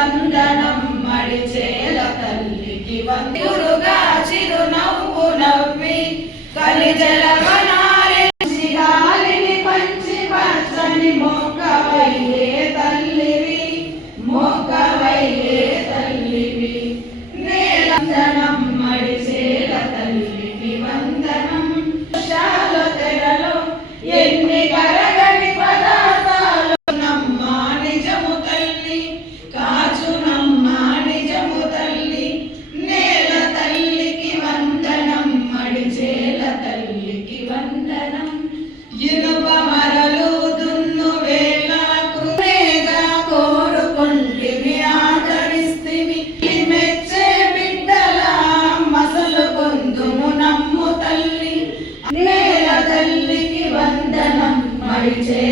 వందనం మడిచేల తల్లికి వందురుగా చిరునవ్వు నవ్వి కలిజల వనాలి గాలిని పంచి పచ్చని మొక్కవయ్యే తల్లివి మొక్కవయ్యే తల్లివి నేలందనం మడిచేల తల్లికి వందనం శాల తెరలో ఎన్ని కరగని పదార్థాలు నమ్మా నిజము తల్లి కాచునమ్మా నిజము తల్లి నేల తల్లికి వందనం మడిచేల తల్లికి వందనం ఇనుప మరలు దున్ను వేళ కృపేగా కోరుకుంటివి ఆదరిస్తివి మెచ్చే బిడ్డల మసలు పొందుము నమ్ము తల్లి నేల తల్లికి వందనం మడిచే